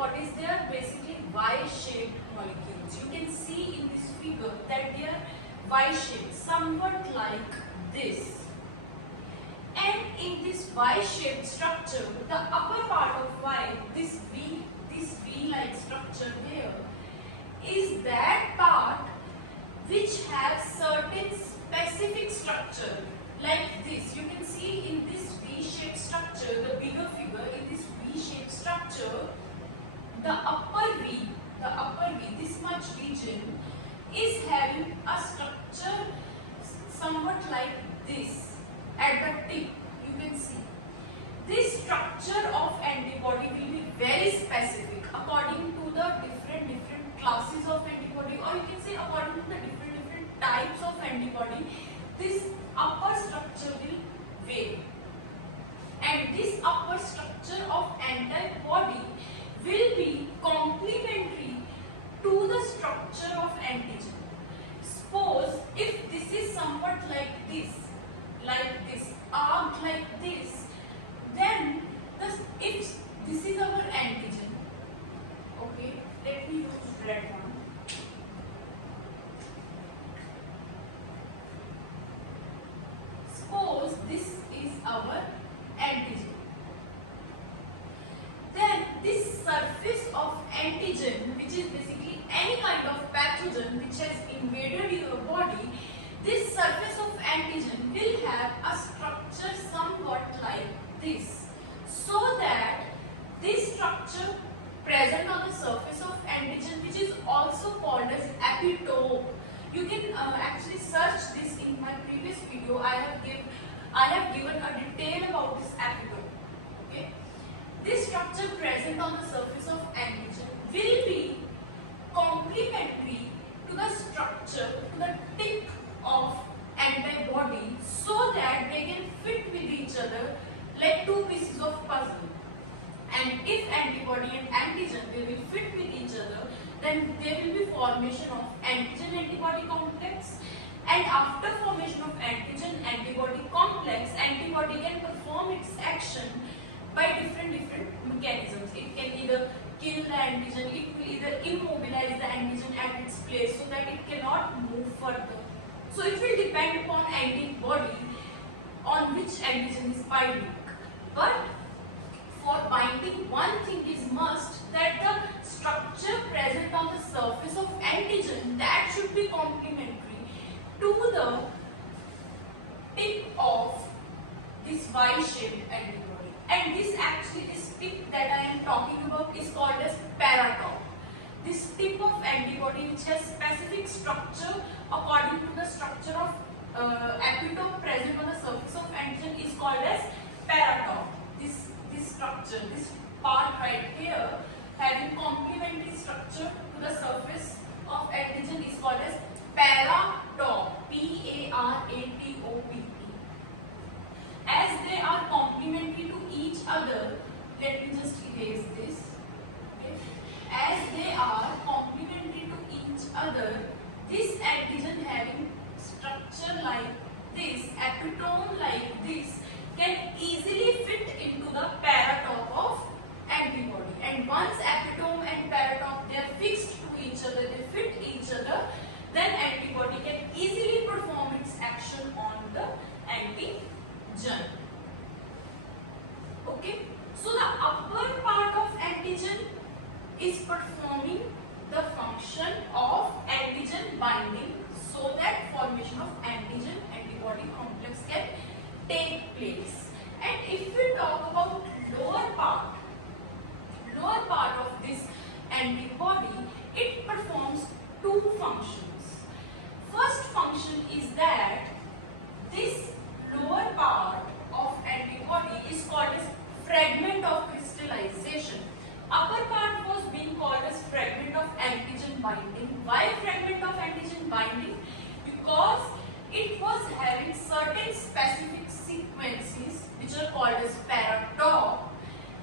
antibodies, they are basically Y-shaped molecules. You can see in this figure that they are Y-shaped, somewhat like this. And in this Y-shaped structure, the upper part of Y, this V-like structure here, is that part which has certain specific structure like this. You can see in this V-shaped structure, the bigger figure, in this V-shaped structure, the upper V, this much region is having a structure somewhat like this at the tip. You can see this structure of antibody will be very specific according to the different classes of antibody, or you can say according to the different types of antibody. This upper structure will vary, and this upper structure of antibody will be complementary to the structure of antigen. Suppose if this is somewhat like this, arced like this, then if this is our antigen, okay, let me use red one. Suppose this is our antigen. Then this surface of antigen, which is basically any kind of pathogen which has invaded your body, this surface of antigen will have a structure somewhat like this, so that this structure present on the surface of antigen, which is also called as epitope. You can actually search this in my previous video. I have given a detail about this epitope. Okay, this structure present on the surface of antigen will be complementary to the structure, to the tip of antibody, so that they can fit with each other like two pieces of puzzle. And if antibody and antigen, they will fit with each other, then there will be formation of antigen-antibody complex, and after formation of antigen-antibody complex, antibody can perform its action by different mechanisms. It can either kill the antigen, it will either immobilize the antigen at its place so that it cannot move further. So it will depend upon antibody on which antigen is binding. But for binding, one thing is must, that the structure present on the surface of antigen, that should be complementary to the tip of this Y-shaped antibody. And this tip that I am talking about is called as paratop. This tip of antibody which has specific structure according to the structure of epitope present on the surface of antigen is called as paratop. This structure, this part right here, having complementary structure to the surface of antigen is called as paratop. P-A-R-A-T-O-P. As they are complementary to each other, let me just erase this. Okay. As they are complementary to each other, this antigen having structure like this, epitome like this, can easily fit into the paratop of antibody. And once epitome and paratop, they are fixed to each other, they fit each other, then antibody can easily perform its action on the antigen. Okay, so the upper part of antigen is performing the function of antigen binding, so that formation of antigen antibody complex can take place. And if we talk about lower part of this antibody, it performs two functions. First function is that this lower part of antibody is called as fragment of crystallization. Upper part was being called as fragment of antigen binding. Why fragment of antigen binding? Because it was having certain specific sequences which are called as paratop,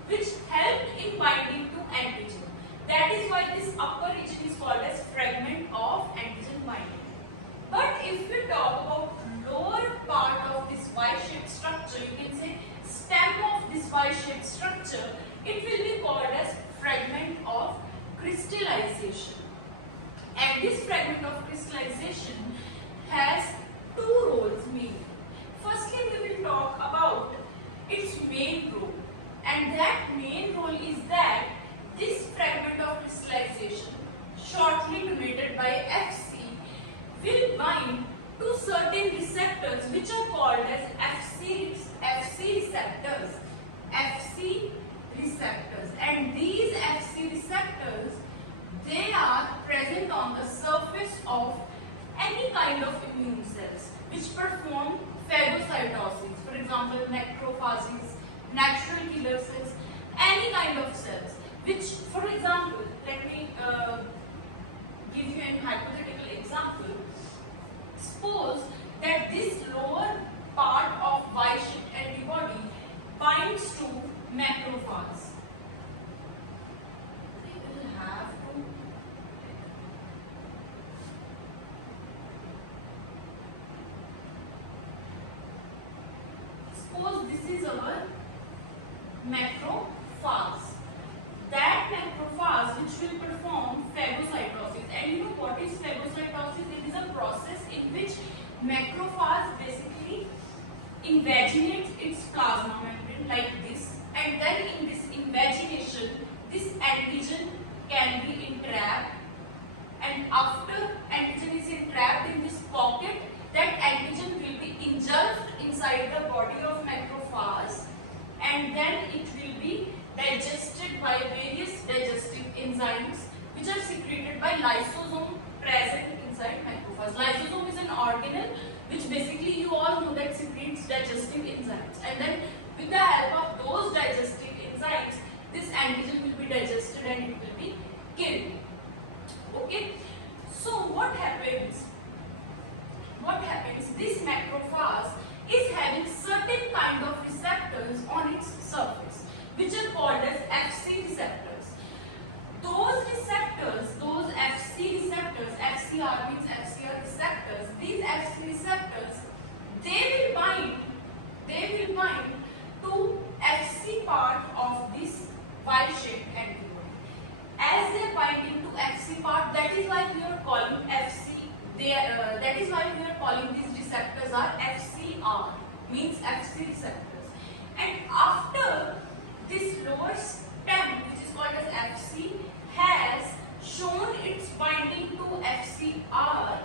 which helped in binding to antigen. That is why this upper region is called as fragment of antigen binding. But if we talk about lower part of this Y-shaped structure, you can say stem of this Y-shaped structure, it will be called as fragment of crystallization. And this fragment of crystallization has two roles mainly. Firstly, we will talk about its main role, and that main role is that this fragment of crystallization, shortly denoted by FC, will bind to certain receptors which are called as FC receptors. FC receptors, and these FC receptors, they are present on the surface of any kind of immune cells which perform phagocytosis. For example, macrophages, natural killer cells, any kind of cells which, for example, let me give you a hypothetical example. Suppose that this lower part of Y-shaped antibody binds to macrophage. We will have to suppose this is our macrophage. That macrophage which will perform phagocytosis. And you know what is phagocytosis? It is a process in which macrophage basically invaginates its plasma membrane like this, and then in this invagination this antigen can be entrapped, and after antigen is entrapped in this pocket, that antigen will be engulfed inside the body of macrophage, and then it will be digested by various digestive enzymes which are secreted by lysosome present inside macrophage. Lysosome is an organelle which basically you all know that secretes digestive enzymes, and then with the help of those digestive enzymes this antigen will be digested and it will be killed. Okay, so what happens? This macrophage is having certain kind of receptors on its surface which are called as FC receptors. Those receptors, those FC receptors, FCR means FCR receptors, these FC receptors, they will bind to FC part of this Y-shaped antibody. As they are binding to FC part, that is why we are calling FC. That is why we are calling these receptors are FCR, means FC receptors. And after this lower stem, which is called as FC, has shown its binding to FCR,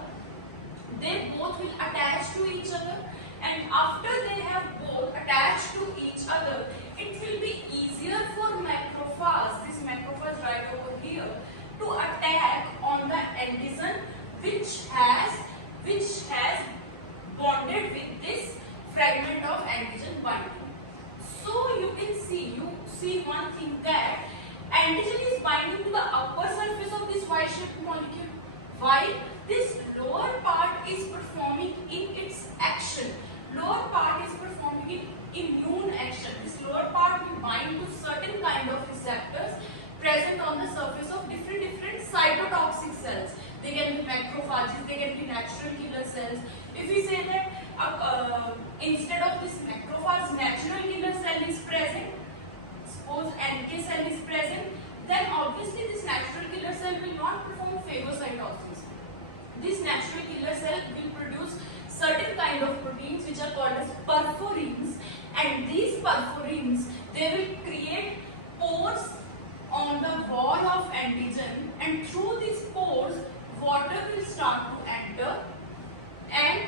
they both will attach to each other, and after they have both attached to each other, it will be easier for macrophage, this macrophage right over here, to attack on the antigen which has bonded with this fragment of antigen binding. So you see one thing, that antigen is binding to the upper surface of this Y-shaped molecule, while this lower part is performing in its action. Lower part is performing in immune action. This lower part will bind to certain kind of receptors present on the surface of different cytotoxic cells. They can be macrophages, they can be natural killer cells. If we say that instead of this macrophage, natural killer cell is present, suppose NK cell is present, then obviously this natural killer cell will not perform phagocytosis. This natural killer cell will produce certain kind of proteins which are called as perforins, and these perforins, they will create pores on the wall of antigen, and through these pores water will start to enter and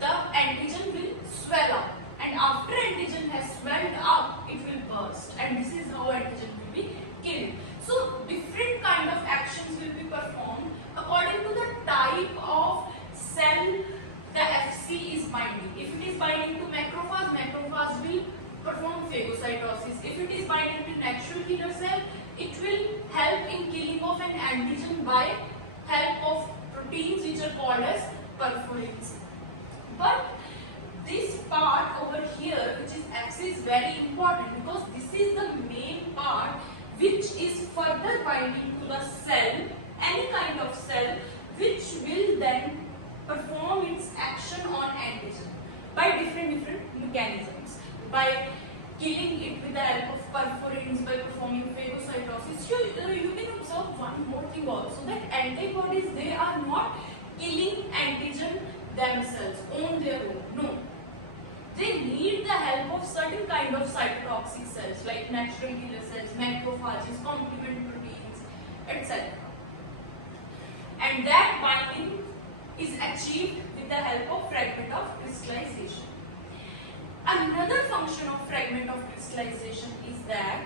the antigen will swell up, and after antigen has swelled up it will burst, and this is how antigen will be killed. So different kind of actions will be performed according to the type of cell the FC is binding. If it is binding to macrophage, macrophage will perform phagocytosis. If it is binding to natural killer cell, it will help in killing of an antigen by help of proteins which are called as perforins. But this part over here, which is FC, is very important because this is the main part which is further binding to the cell, any kind of cell, which will then perform its action on antigen by different mechanisms, by killing it with the help of perforins by performing phagocytosis. You can observe one more thing also, that antibodies, they are not killing antigen themselves on their own. No. They need the help of certain kind of cytotoxic cells like natural killer cells, macrophages, complement proteins, etc. And that binding is achieved with the help of fragment of crystallization. Another function of fragment of crystallization is that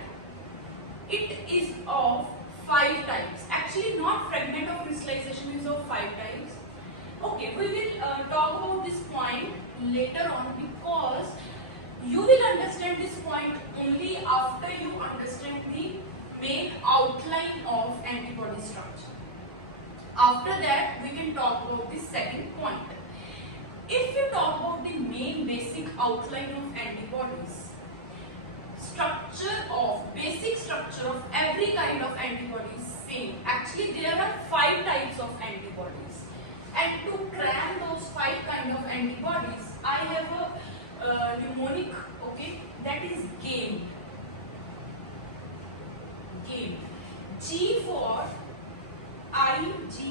it is of 5 types. Actually, not fragment of crystallization is of 5 types. Okay, we will talk about this point later on, because you will understand this point only after you understand the main outline of antibody structure. After that, we can talk about the second point. If you talk about the main basic outline of antibodies, basic structure of every kind of antibody is same. Actually, there are 5 types of antibodies, and to cram those 5 kind of antibodies, I have a mnemonic, okay, that is GAME. GAME. G for IgG,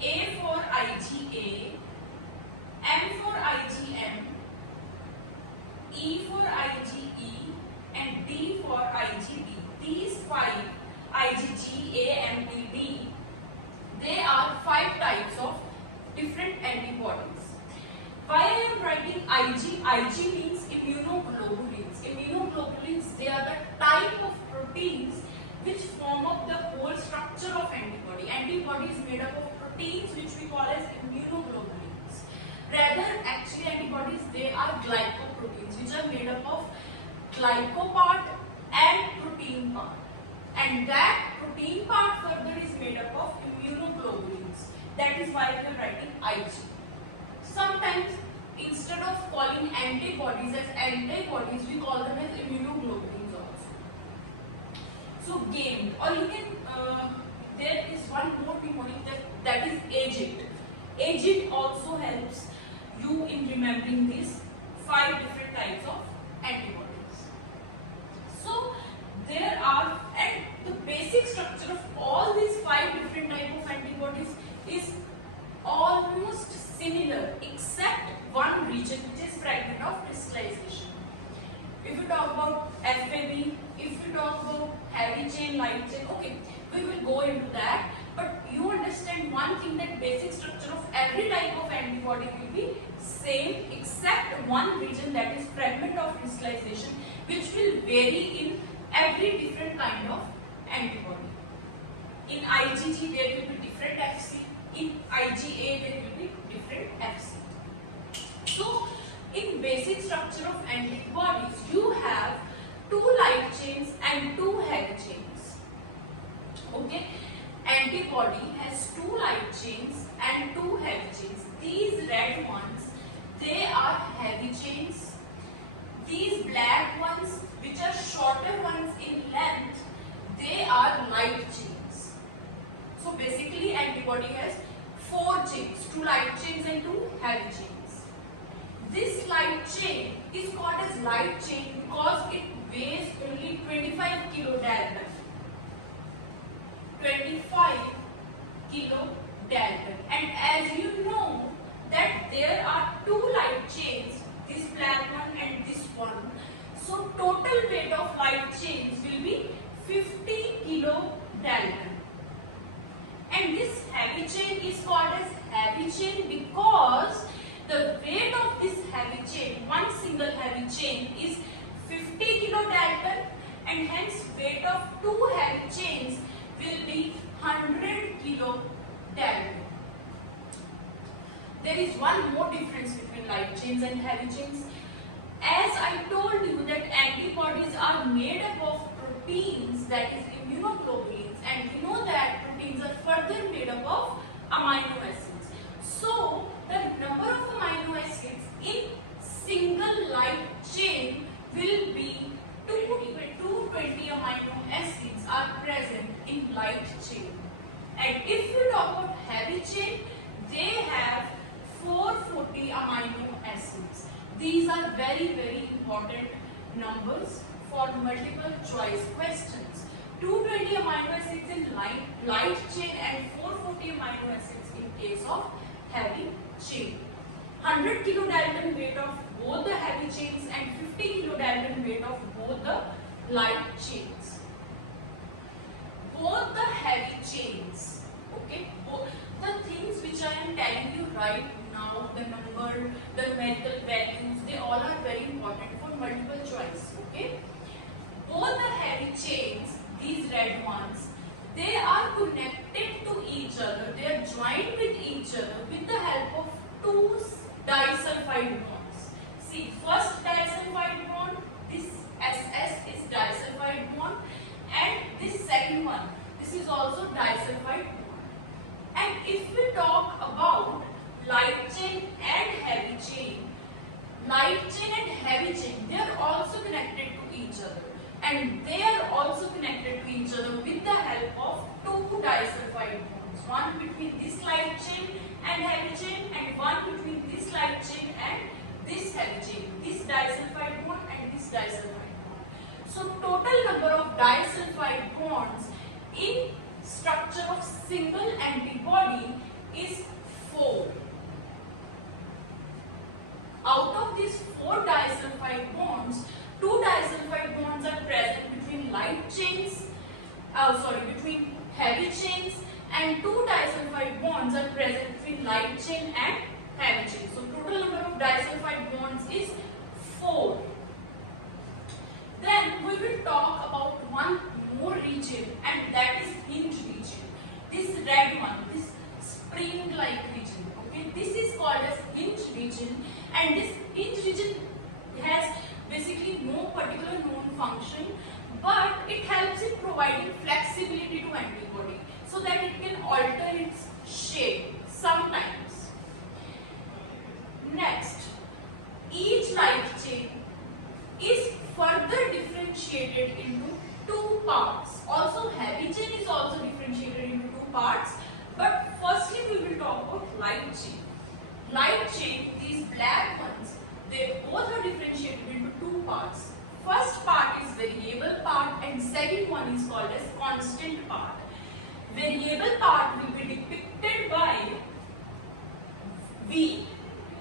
A for IgA, M for IgM, E for IgE, and D for IgD. These 5, IgG, A, M, E, D, they are 5 types of different antibodies. Why I am writing Ig? Ig means immunoglobulins. Immunoglobulins, they are the type of proteins which form up the whole structure of antibody. Antibody is made up of proteins which we call as immunoglobulins. Rather, actually antibodies, they are glycoproteins which are made up of glyco part and protein part. And that protein part further is made up of immunoglobulins. That is why we are writing Ig. Sometimes instead of calling antibodies as antibodies, we call them as immunoglobulins also. So GAME, or you can, there is one more mnemonic that is AGIT. AGIT also helps you in remembering these 5 different types of antibodies. So there are, and the basic structure of all these 5 different types of antibodies is almost similar except one region, which is fragment of crystallization. If you talk about FAB, if you talk about heavy chain, light chain, okay, we will go into that. But you understand one thing, that basic structure of every type of antibody will be same except one region, that is fragment of crystallization, which will vary in every different kind of antibody. In IgG there will be different Fc, in IgA there will be different Fc. So in basic structure of antibodies, you have 2 light chains and 2 heavy chains. Okay, antibody has 2 light chains and 2 heavy chains. These red ones, they are heavy chains. These black ones, which are shorter ones in length, they are light chains. So basically antibody has 4 chains, 2 light chains and 2 heavy chains. This light chain is called as light chain because it weighs only 25 kilodalton. 25 kilodalton. And as you know that there are 2 light chains, this black one and this one. So total weight of light chains will be 50 kilodalton. And this heavy chain is called as heavy chain because the weight of this heavy chain, one single heavy chain, is 50 kilodalton, and hence weight of 2 heavy chains will be 100 kilodalton. There is one more difference between light chains and heavy chains. As I told you that antibodies are made up of proteins, that is immunoglobulins, and we know that proteins are further made up of amino acids. So the number of amino acids in single light chain will be 220 amino acids are present in light chain. And if you talk about heavy chain, they have 440 amino acids. These are very, very important. important numbers for multiple choice questions. 220 amino acids in light chain and 440 amino acids in case of heavy chain. 100 kilodalton weight of both the heavy chains and 50 kilodalton weight of both the light chains. Both the heavy chains, okay, the things which I am telling you right now, the number, the numerical values, they all are very important for multiple choice, okay. Both the heavy chains, these red ones, they are connected to each other, they are joined with each other with the help of two disulfide bonds. See, first disulfide bond, this SS is disulfide bond, and this second one, this is also disulfide bond. And if we talk about light chain and heavy chain, light chain and heavy chain, they are also connected to each other, and they are also connected to each other with the help of two disulfide bonds, one between this light chain and heavy chain, and one between this light chain and this heavy chain, this disulfide bond and this disulfide bond. So total number of disulfide bonds in structure of single antibody is 4. Out of these 4 disulfide bonds, 2 disulfide bonds are present between light chains, between heavy chains, and 2 disulfide bonds are present between light chain and heavy chain. So total number of disulfide bonds is 4. Then we will talk about one more region, and that is hinge region. This red one, this spring-like region. Okay, this is called as hinge region, and this hinge region has basically no particular known function, but it helps in providing flexibility to antibody so that it can alter its shape sometimes. Next, each light chain is further differentiated into 2 parts. Also, heavy chain is also differentiated into 2 parts, but firstly we will talk about light chain. Light chain, these black ones, they both are differentiated into 2 parts. First part is variable part and second one is called as constant part. Variable part will be depicted by V.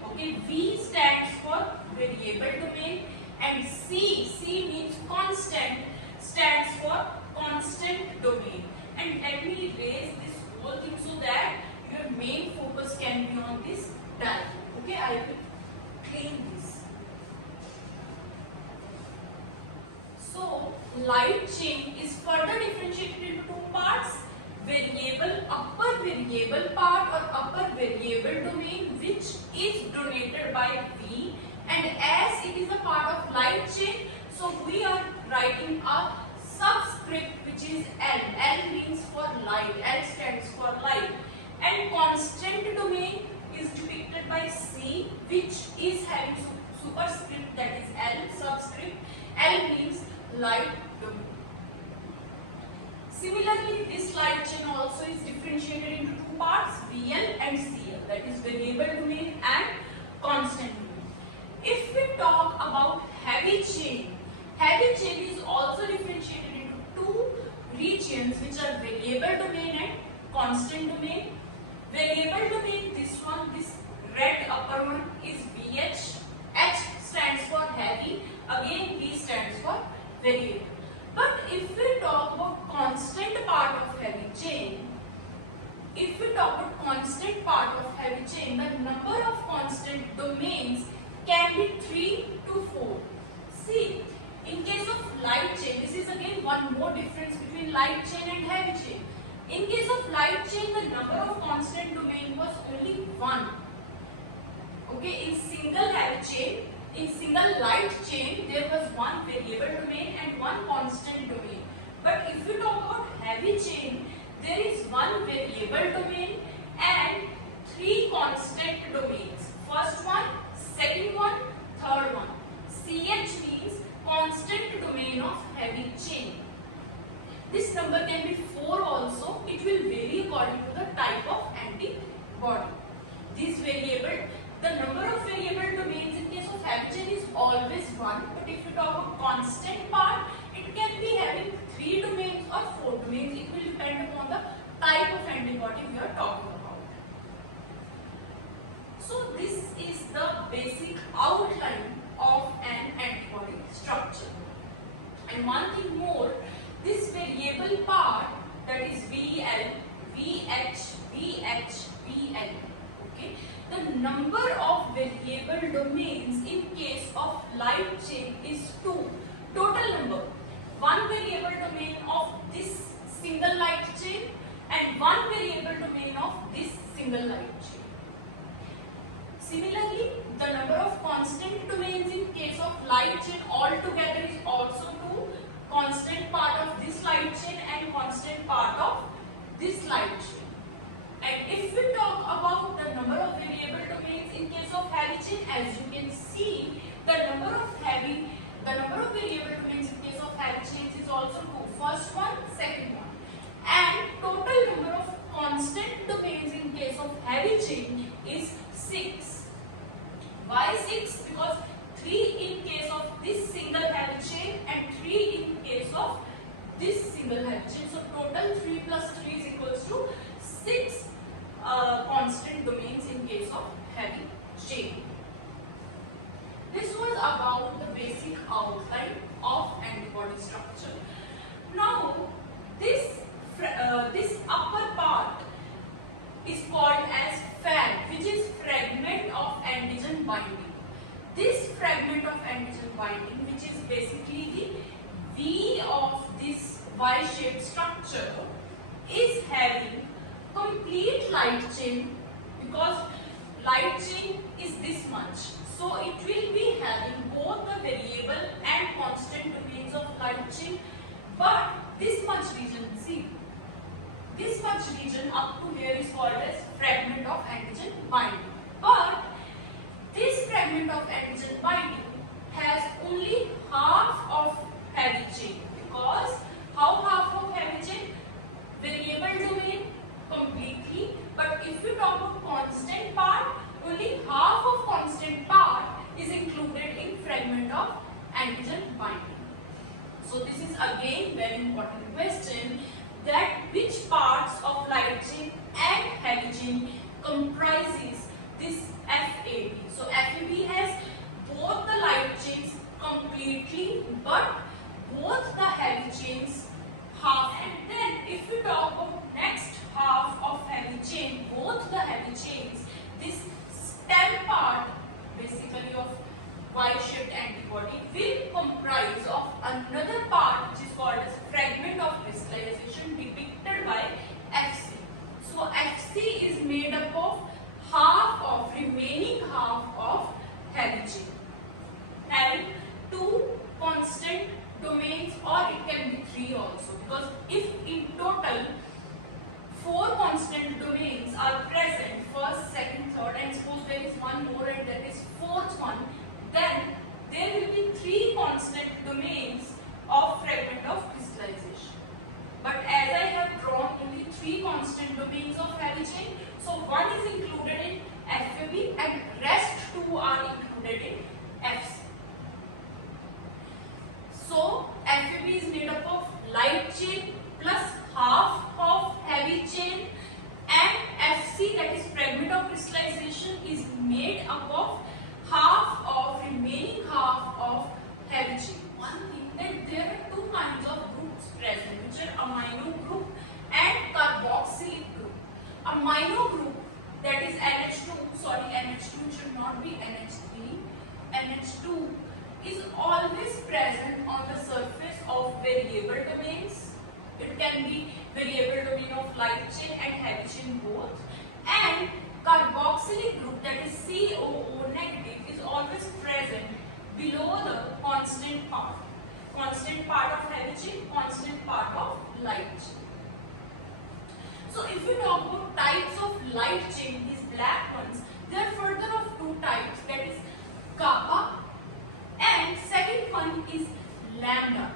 Okay, V stands for variable domain, and C means constant, stands for constant domain. And let me erase this whole thing so that your main focus can be on this diagram. Okay, I will clean this. So light chain is further differentiated into 2 parts: upper variable part or upper variable domain, which is denoted by V, and as it is a part of light chain, so we are writing a subscript which is L. L means for light, L stands for light, and constant domain is depicted by C, which is having superscript, that is L subscript. L means light domain. Similarly, this light chain also is differentiated into 2 parts, VL and CL, that is variable domain and constant domain. If we talk about heavy chain is also differentiated into 2 regions, which are variable domain and constant domain. Variable domain, this one, this red upper one is VH. H stands for heavy, again V stands for variable. But if we talk about constant part of heavy chain, the number of constant domains can be 3 to 4. See, in case of light chain, this is again one more difference between light chain and heavy chain. In case of light chain, the number of constant domain was only 1. Okay, in single light chain, there was 1 variable domain and 1 constant domain. But if you talk about heavy chain, there is 1 variable domain and 3 constant domains. First one, second one, third one. CH means constant domain of heavy chain. This number can be 4 also. It will vary according to the type of antibody. The number of variable domains in case of heavy chain is always 1. But if you talk about constant part, it can be having 3 domains or 4 domains. It will depend upon the type of antibody we are talking about. So this is the basic outline of an antibody structure. And one thing more, this variable part, that is VL, VH, VH, VL, okay, the number of variable domains in case of light chain is 2. Total number, 1 variable domain of this single light chain and 1 variable domain of this single light chain. Similarly, the number of constant domains in case of light chain altogether is also 2. Constant part of this light chain and constant part of this light chain. And if we talk about the number of variable domains in case of heavy chain, as you can see, the number of variable domains in case of heavy chains is also 2. First one, second one. And total number of constant domains in case of heavy chain is 6. Why 6? Because 3 in case of this single heavy chain and 3 in case of this single heavy chain. So total 3 plus 3 is equals to 6 constant domains in case of heavy chain. This was about the basic outline of antibody structure. Now this upper part is called as FAB, which is fragment of antigen binding. This fragment of antigen binding, which is basically the V of this Y-shaped structure, is having complete light chain, because light chain is this much. So it will be having both the variable and constant domains of light chain, but this much region, see, this much region up to here is called as fragment of antigen binding. But this fragment of antigen binding has only half of heavy chain, because how half of heavy chain? Variable domain completely, but if you talk about constant part, only half of constant part is included in fragment of antigen binding. So this is again very important question, that which parts of light chain and heavy chain comprises this FAB. So FAB has both the light chains completely, but both the heavy chains half. And then if we talk about next half of heavy chain, both the heavy chains, this stem part basically of Y-shaped antibody will comprise of another part which is called as fragment of crystallization, depicted by FC. So FC is made up of remaining half of heavy chain, having 2 constant domains, or it can be 3 also, because if in total 4 constant domains are present, first, second, third, and suppose there is one more and that is fourth one, then there will be 3 constant domains of fragment of crystallization. But as I have drawn only 3 constant domains of heavy chain, so one is included in FAB and rest 2 are included in FC. So FAB is made up of light chain plus half of heavy chain, and FC, that is fragment of crystallization, is made up of remaining half of heavy chain. One thing, that there are 2 kinds of groups present, which are amino group and carboxylic group. Amino group, that is NH2 should not be NH3. NH2 is always present on the surface of variable domains. It can be variable domain of light chain and heavy chain both. And carboxylic group, that is COO negative, is always present below the constant part. Constant part of heavy chain, constant part of light chain. So if we talk about types of light chain, these black ones, they are further of 2 types, that is kappa, and second one is lambda.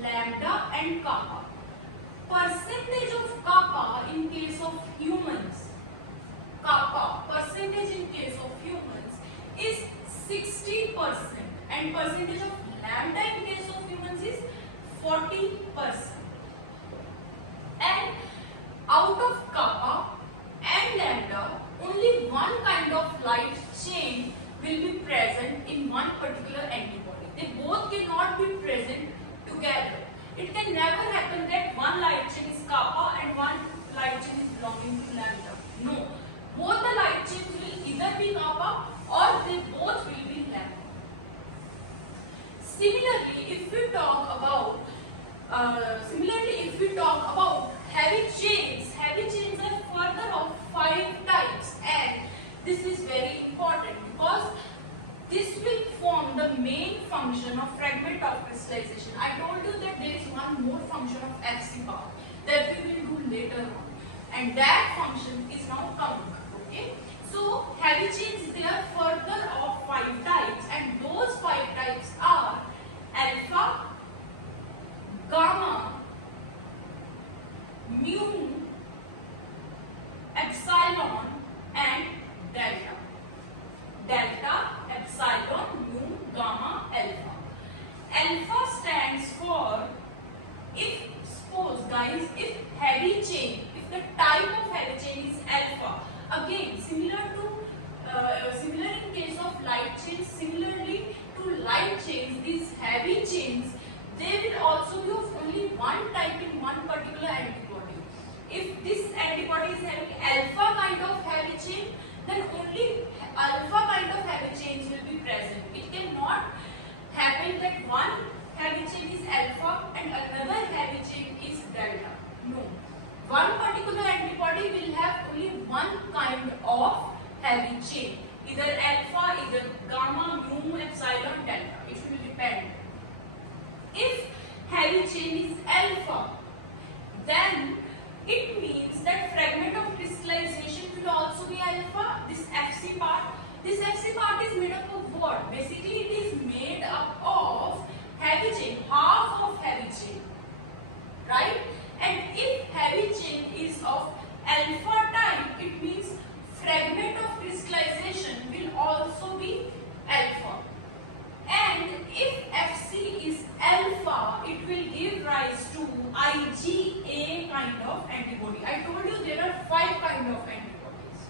Lambda and kappa. Percentage of kappa in case of humans, kappa percentage in case of humans is 60%, and percentage of 40%. And out of kappa and lambda, only one kind of light chain will be present in one particular antibody. They both cannot be present together. It can never happen that one light chain is kappa and one light chain is belonging to lambda. No. Both the light chains will either be kappa or they both will be lambda. Similarly, if we talk about heavy chains are further of 5 types, and this is very important because this will form the main function of fragment of crystallization. I told you that there is one more function of FC part that we will do later on, and that function is now coming. Okay, so heavy chains, they are further of 5 types, and those 5 types are alpha, gamma, mu, epsilon and delta. Delta, epsilon, mu, gamma, alpha. Alpha stands for, if suppose guys, if heavy chain, if the type of heavy chain is alpha, again similar in case of light chains, similarly to light chains, these heavy chains, they will also be of only one type in one particular antibody. If this antibody is having alpha kind of heavy chain, then only alpha kind of heavy chains will be present. It cannot happen that one heavy chain is alpha and another heavy chain is delta. No. One particular antibody will have only one kind of heavy chain. Either alpha, either gamma, mu, epsilon, delta. It will depend. If heavy chain is alpha, then it means that fragment of crystallization will also be alpha. This FC part is made up of what? Basically, it is made up of heavy chain, half of heavy chain, right? And if heavy chain is of alpha type, it means fragment of crystallization will also be alpha. And if FC is alpha, it will give rise to IgA kind of antibody. I told you there are 5 kind of antibodies.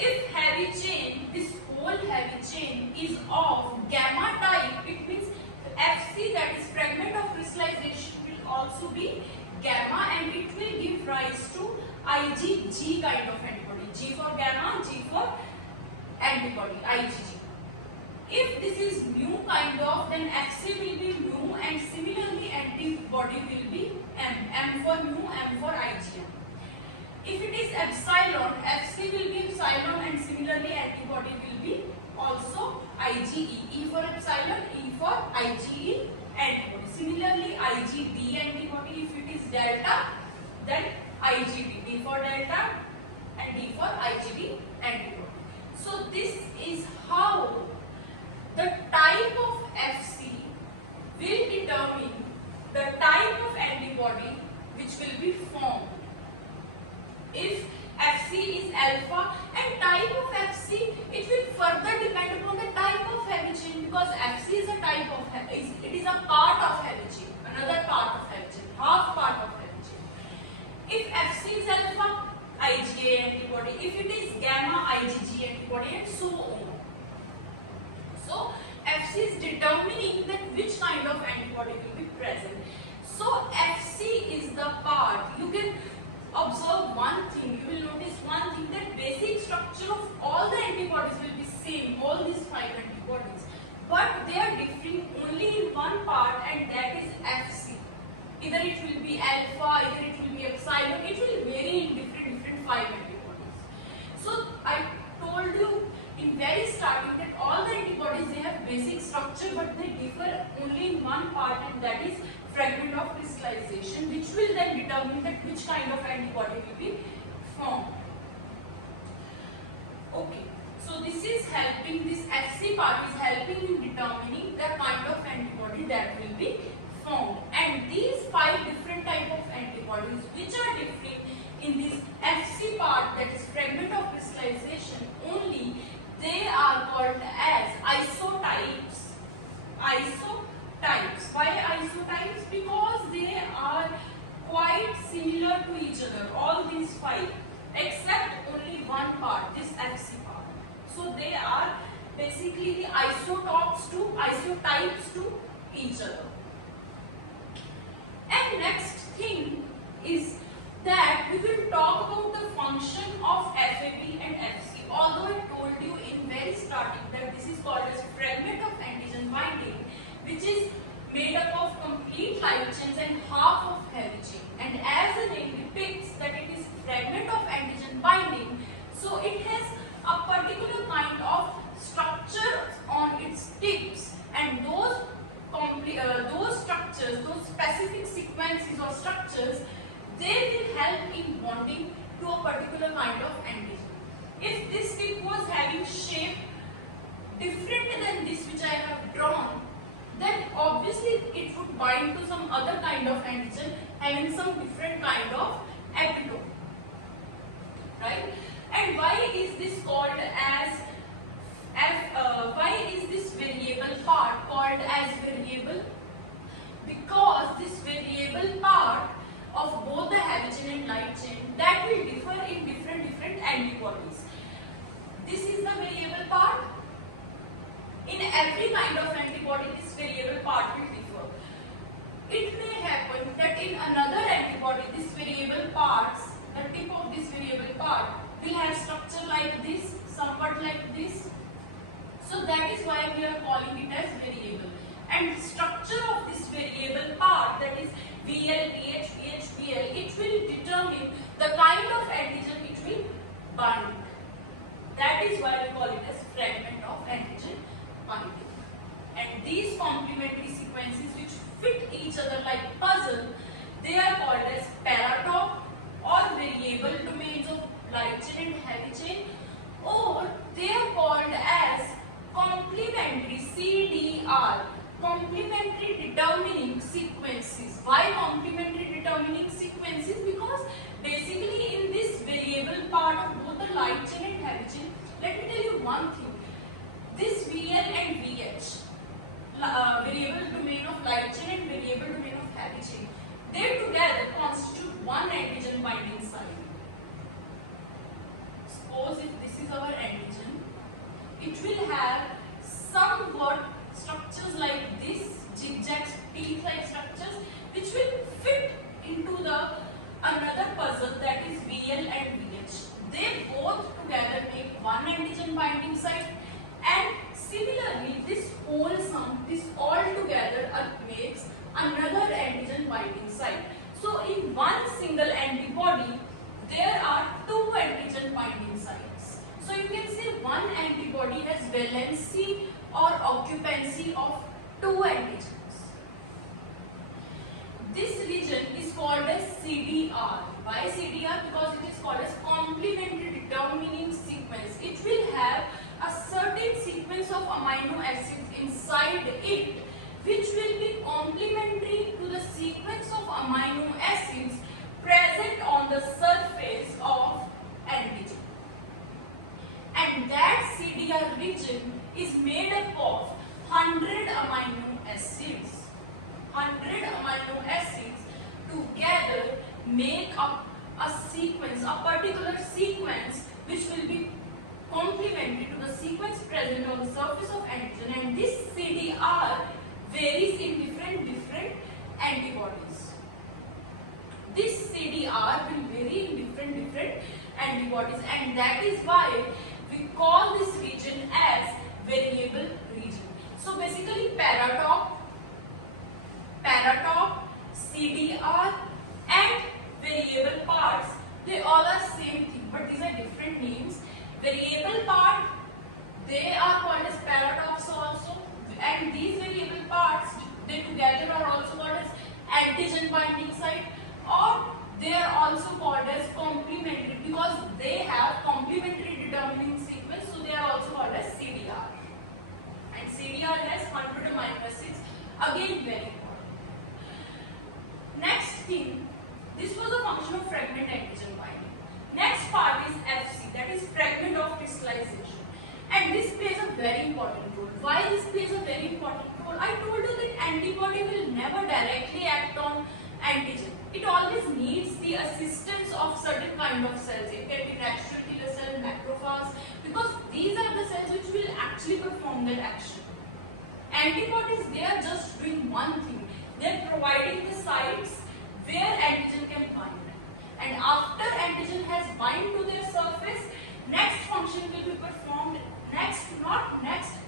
If heavy chain, this whole heavy chain is of gamma type, it means FC, that is fragment of crystallization, will also be gamma, and it will give rise to IgG kind of antibody. G for gamma, G for antibody, IgG. If this is mu kind of, then FC will be mu, and similarly antibody will be M. M for mu, M for IgM. If it is epsilon, FC will be epsilon, and similarly antibody will be also IgE. E for epsilon, E for IgE antibody. Similarly IgD antibody, if it is delta, then IgD. D for delta and D for IgD antibody. So this is how the type of FC will determine the type of antibody which will be formed. If FC is alpha, and type of FC, it will further depend upon the type of heavy chain, because FC is a type of it is a part of heavy chain, another part of heavy chain, half part of heavy chain. If FC is alpha, IgA antibody. If it is gamma, IgG antibody, and so on. So FC is determining that which kind of antibody will be present. So FC is the part. You can observe one thing. You will notice one thing, that basic structure of all the antibodies will be same. All these 5 antibodies, but they are differing only in one part, and that is FC. Either it will be alpha, either it will be epsilon. It will vary in different 5 antibodies. So I told you in very starting that all the antibodies, they have basic structure, but they differ only in one part, and that is fragment of crystallization, which will then determine that which kind of antibody will be formed. Okay, so this is helping, this FC part is helping in determining the kind of antibody that will be formed. And these 5 different type of antibodies which are different in this FC part, that is fragment of crystallization only, they are called as isotypes. Isotypes. Why similar to each other, all these 5, except only one part, this Fc part. So they are basically the isotypes to each other. And next thing is that we will talk about the function of FAB and Fc. Although I told you in very starting that this is called as fragment of antigen binding, which is made up of complete light chains and half of heavy chain. And as the name depicts that it is fragment of antigen binding, so it has a particular kind of structure on its tips, and those structures, those specific sequences or structures, they will help in bonding to a particular kind of antigen. If this tip was having shape different than this which I have drawn, then obviously it would bind to some other kind of antigen having some different kind of epitope, right? And why is this called as why is this variable part called as variable? Because this variable part of both the heavy chain and light chain, that will differ in different antibodies. This is the variable part. In every kind of antibody, this variable part will differ. It may happen that in another antibody, this variable parts, the tip of this variable part will have structure like this, somewhat like this. So that is why we are calling it as variable. And structure of this variable part, that is VL, VH, VH, VL, it will determine the kind of antigen it will bind. That is why we call it as fragment of antigen binding. And these complementary sequences which fit each other like puzzle, they are called as paratop or variable domains of light chain and heavy chain, or they are called as complementary CDR, complementary determining sequences. Why complementary determining sequences? Because basically in this variable part of both the light chain and heavy chain, let me tell you one thing. This VL and VH, variable domain of light chain and variable domain of heavy chain, they together constitute one antigen binding site. Suppose if this is our antigen, it will have somewhat structures like this, zigzag teeth-like structures, which will fit into the another puzzle, that is VL and VH. They both together make one antigen binding site, and similarly this whole sum, this all together makes another antigen binding site. So in one single antibody, there are two antigen binding sites. So you can say one antibody has valency or occupancy of two antigens. This region is called as CDR. Why CDR? Because it is called as complementary determining sequence. It will have a certain sequence of amino acids inside it, which will be complementary to the sequence of amino acids present on the surface of antigen. And that CDR region is made up of 100 amino acids. 100 amino acids together make up a sequence, a particular sequence which will be complementary to the sequence present on the surface of antigen, and this CDR varies in different antibodies. This CDR will vary in different antibodies, and that is why we call this region as variable region. So basically paratop, CDR and variable parts, they all are same thing, but these are different names. Variable part, they are called as paratops also, and these variable parts, they together are also called as antigen binding site, or they are also called as complementary because they have complementary determining sequence, so they are also called as CDR. And CDR has 100 amino acids, again very important. Next thing, this was a function of fragment antigen binding. Next part is FC, that is fragment of crystallization. And this plays a very important role. Why this plays a very important role? I told you that antibody will never directly act on antigen, it always needs the assistance of certain kind of cells. It can be natural killer cell, macrophages, because these are the cells which will actually perform that action. Antibodies, they are just doing one thing. They are providing the sites where antigen can bind. And after antigen has bind to their surface, next function will be performed.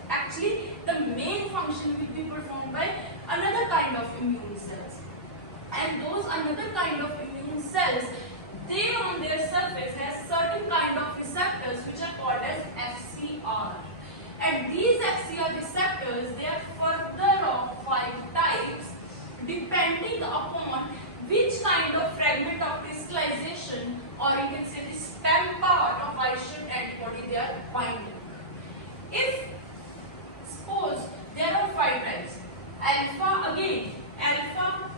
Actually the main function will be performed by another kind of immune cells. And those another kind of immune cells, they on their surface has certain kind of receptors which are called as FCR. And these FCR receptors, they are further of 5 types depending upon which kind of fragment of crystallization, or you can say the stem part of isolated antibody they are binding. If suppose there are 5 types, alpha, again alpha,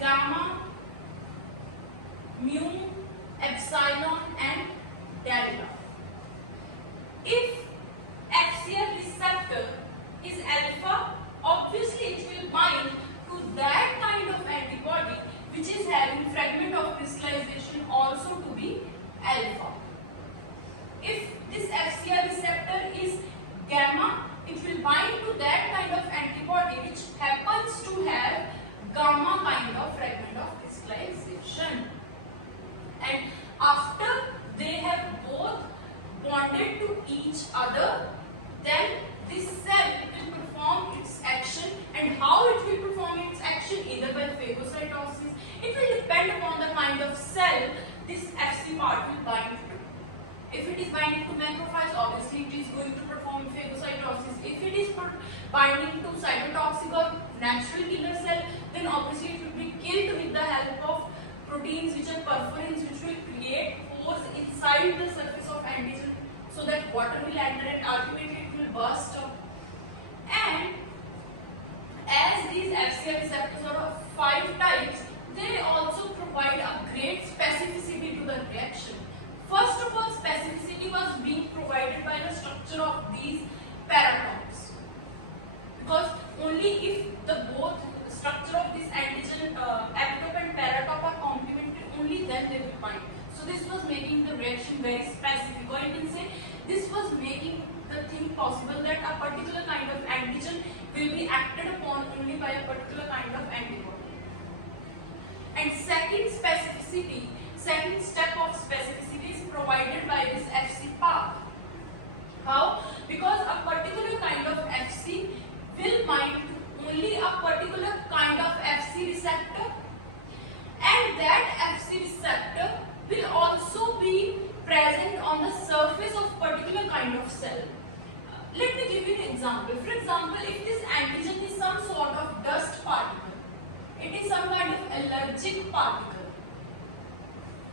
gamma, mu, epsilon and delta. If FCR receptor is alpha, obviously it will bind to that kind of antibody which is having fragment of crystallization also to be alpha. If this FCR receptor is gamma, it will bind to that kind of antibody which happens to have gamma kind of fragment of crystallization. And after they have both bonded to each other, then this cell will perform its action. And how it will perform its action? Either by phagocytosis. It will depend upon the kind of cell this FC part will bind to. If it is binding to macrophages, obviously it is going to perform phagocytosis. If it is binding to cytotoxic or natural killer cell, then obviously it will be killed with the help of proteins which are perforins, which will create pores inside the surface of antigen so that water will enter and ultimately it will burst up. And as these FCR receptors are of 5 types, they also provide a great specificity to the reaction. First of all, specificity was being provided by the structure of these paratops. Because only if the both structure of this antigen epitope and paratop are complementary, only then they will bind. So this was making the reaction very specific, or you can say this was making the thing possible that a particular kind of antigen will be acted upon only by a particular kind of antibody. And second step of specificity is provided by this FC path. How? Because a particular kind of FC will bind to only a particular kind of FC receptor, and that FC receptor will also be present on the surface of particular kind of cell. Let me give you an example. For example, if this antigen is some sort of dust particle, it is some kind of allergic particle,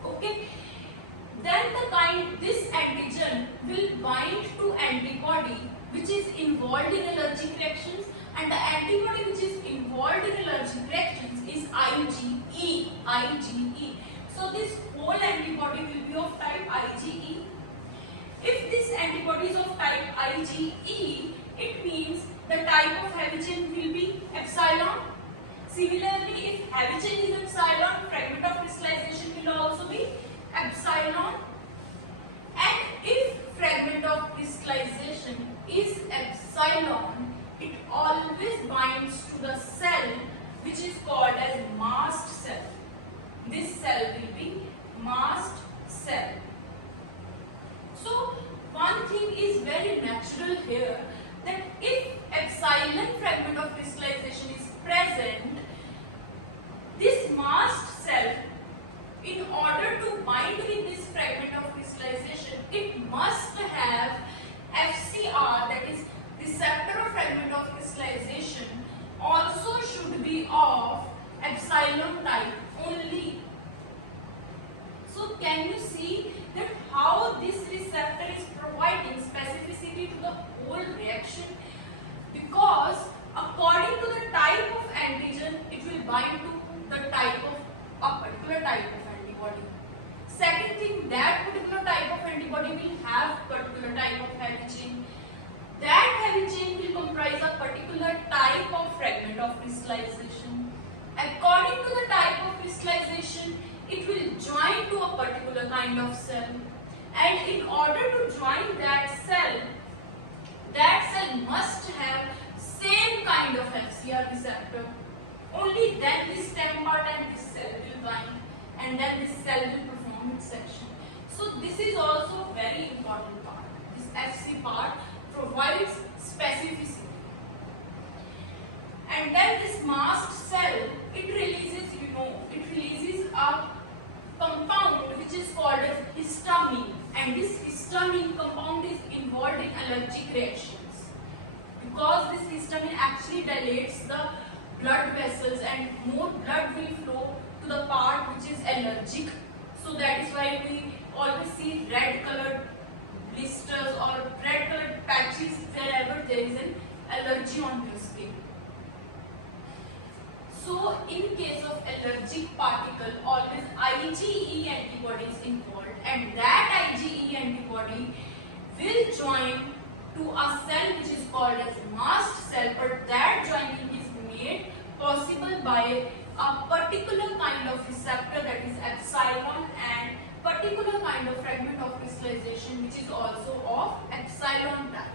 okay, then this antigen will bind to antibody which is involved in allergic reactions, and the antibody which is involved in allergic reactions is IgE. So this whole antibody will be of type IgE. If this antibody is of type IgE, it means the type of heavy chain will be epsilon. Similarly, if heavy chain is epsilon, fragment of crystallization will also be epsilon. And if fragment of crystallization is epsilon, it always binds to the cell which is called as mast cell. This cell will be mast cell. So one thing is very natural here, that if epsilon fragment of crystallization is present, this mast cell, in order to bind with this fragment of crystallization, it must have FCR, that is receptor of fragment of crystallization, also should be of epsilon type only. So can you see that how this receptor is providing specificity to the whole reaction? Because according to the type of antigen, it will bind to the type of a particular type of antibody. Second thing, that particular type of antibody will have particular type of heavy chain. That heavy chain will comprise a particular type of fragment of crystallization. According to the type of crystallization, crystallization, it will join to a particular kind of cell, and in order to join that cell must have same kind of FCR receptor. Only then this stem part and this cell will bind, and then this cell will perform its section. So this is also very important part. This FC part provides specificity. And then this mast cell, it releases a compound which is called as histamine, and this histamine compound is involved in allergic reactions, because this histamine actually dilates the blood vessels and more blood will flow to the part which is allergic. So that is why we always see red colored blisters or red colored patches wherever there is an allergy on your skin. So in case of allergic particle, always IgE antibody is involved, and that IgE antibody will join to a cell which is called as mast cell, but that joining is made possible by a particular kind of receptor, that is epsilon, and particular kind of fragment of crystallization which is also of epsilon type.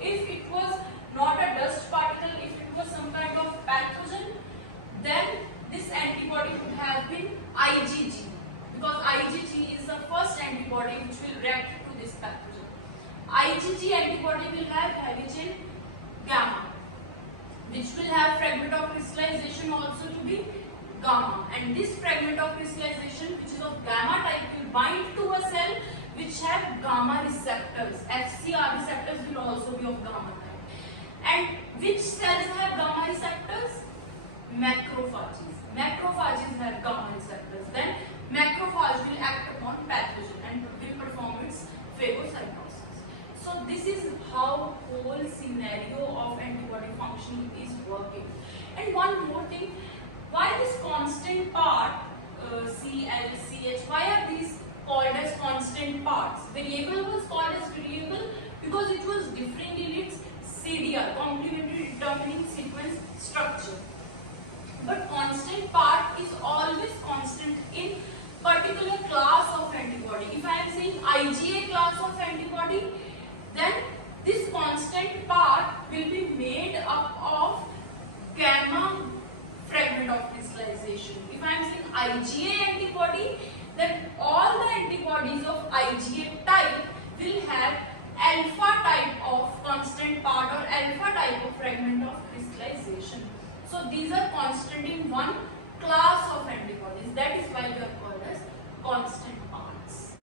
If it was not a dust particle, if it was some kind of pathogen, then this antibody would have been IgG, because IgG is the first antibody which will react to this pathogen. IgG antibody will have heavy chain gamma, which will have fragment of crystallization also to be gamma, and this fragment of crystallization which is of gamma type will bind to a cell which have gamma receptors. FCR receptors will also be of gamma type. And which cells have gamma receptors? Macrophages. Macrophages have gamma receptors. Then macrophage will act upon pathogen and will perform its phagocytosis. So this is how whole scenario of antibody functioning is working. And one more thing, why this constant part Cl, Ch, why are these called as constant parts? Variable was called as variable because it was differing in its CDR, complementary determining sequence structure. But constant part is always constant in particular class of antibody. If I am saying IgA class of antibody, then this constant part will be made up of gamma fragment of crystallization. If I am saying IgA antibody, then all the antibodies of IgA type will have alpha type of constant part or alpha type of fragment of crystallization. So these are constant in one